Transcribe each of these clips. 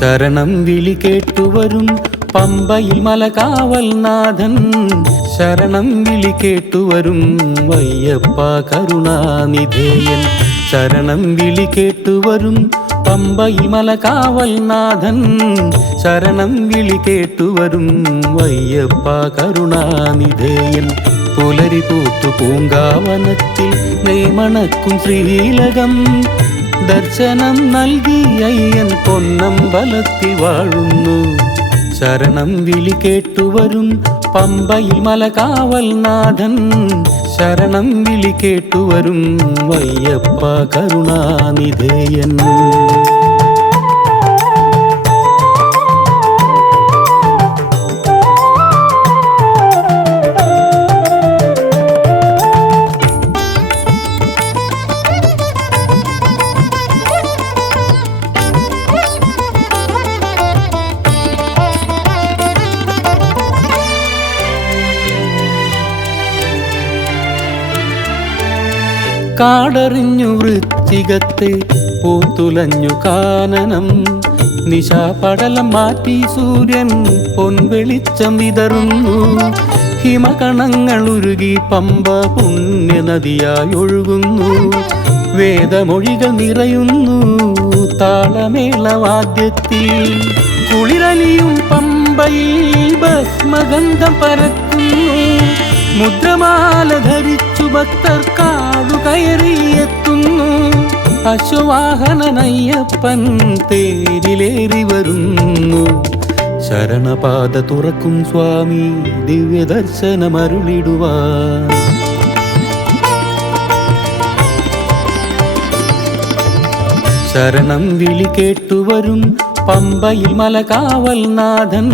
ശരണം വിളി കേട്ടുവരും പമ്പയിൽ മലകാവൽ നാഥൻ. ശരണം വിളി കേട്ടുവരും വയ്യപ്പ കരുണാനിധേയൻ. ശരണം വിളി കേട്ടുവരും പമ്പയിൽ മലകാവൽ നാഥൻ. ശരണം വിളി കേട്ടുവരും വയ്യപ്പ കരുണാനിധേയൻ. പുലരി പൂത്തു പൂങ്കാവനത്തിൽ നെയ്മണക്കും ശ്രീലകം. ദർശനം നൽകി അയ്യൻ പൊന്നമ്പലത്തിൽ വാഴുന്നു. ശരണം വിളി കേട്ടുവരും പമ്പയിൽ മലകാവൽ നാഥൻ. ശരണം വിളി കേട്ടുവരും വയ്യപ്പ കരുണാനിധേയൻ. കാടറിഞ്ഞു വൃശ്ചികത്തെ പൂത്തുലഞ്ഞു കാനനം. നിശാപടലം മാറ്റി സൂര്യൻ പൊൻവെളിച്ചം വിതറുന്നു. ഹിമകണങ്ങൾ ഉരുകി പമ്പ പുണ്യനദിയായി ഒഴുകുന്നു. വേദമൊഴികൾ നിറയുന്നു താളമേളവാദ്യത്തിൽ. കുളിരലിയും പമ്പയിൽ ഭസ്മഗന്ധം പരക്കുന്നു. മുദ്രമാല ധരിച്ചു ഭക്തർ കാടു കയറിയെത്തുന്നു. അശ്വവാഹനനയ്യപ്പൻ തേരിലേറി വരുന്നു. ശരണപാത തുറക്കും സ്വാമി ദിവ്യദർശനമരുളിടുവാൻ. ശരണം വിളി കേട്ടുവരും പമ്പയിൽ മലകാവൽ നാഥൻ.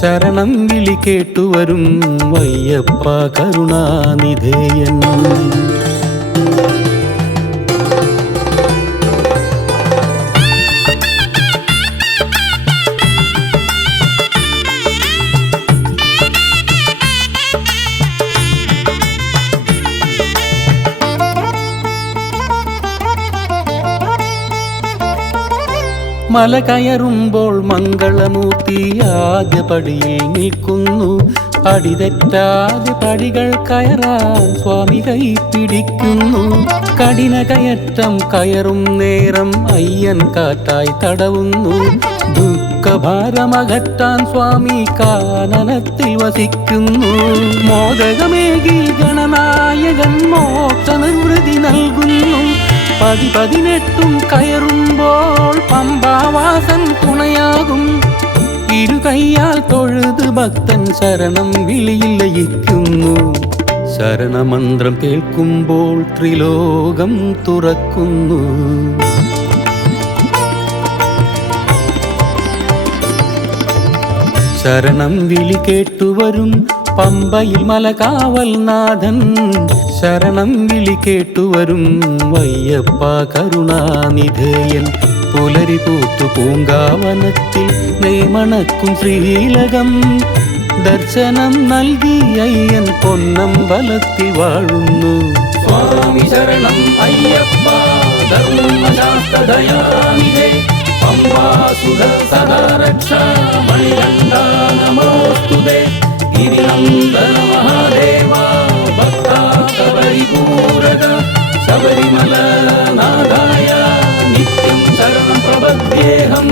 ശരണം വിളി കേട്ടുവരും വയ്യപ്പ കരുണാനിധേയൻ. മല കയറുമ്പോൾ മംഗളമൂർത്തി ആദ്യ പടിയിൽ നിൽക്കുന്നു. പടി തെറ്റാതെ പടികൾ കയറാൻ സ്വാമി കൈ പിടിക്കുന്നു. കഠിന കയറ്റം കയറും നേരം അയ്യൻ കാറ്റായി തടവുന്നു. ദുഃഖഭാരമകറ്റാൻ സ്വാമി കാനനത്തിൽ വസിക്കുന്നു. മോദകമേകി ഗണനായകൻ മോക്ഷ നിർവൃതി നൽകുന്നു. 18 കയറുമ്പോൾ പമ്പാവാസൻ തുണയാകും. ഇരുകൈയാൽ തൊഴുത് ഭക്തൻ ശരണം വിളിയിൽ ലയിക്കുന്നു. ശരണമന്ത്രം കേൾക്കുമ്പോൾ ത്രിലോകം തുറക്കുന്നു. ശരണം വിളി കേട്ടുവരും പമ്പയിൽ മലകാവൽ നാഥൻ. ശരണം വിളി കേട്ടുവരും വയ്യപ്പ കരുണാനിധേയൻ. പുലരി പൂത്തു പൂങ്കാവനത്തിൽ നെയ്മണക്കും ശ്രീലകം. ദർശനം നൽകി അയ്യൻ പൊന്നമ്പലത്തിൽ വാഴുന്നു. സ്വാമി ശരണം അയ്യപ്പ ധർമ്മശാസ്ത്രദയാനിധേ. പമ്പാസുത സദാ രക്ഷ മണികണ്ഠ നമോസ്തുതേ. ഗിരിനന്ദന മഹാദേവ ഭക്താകപരിപൂരക. ശബരിമല നാഥായ നിത്യം ശരണം പ്രപദ്യേഹം.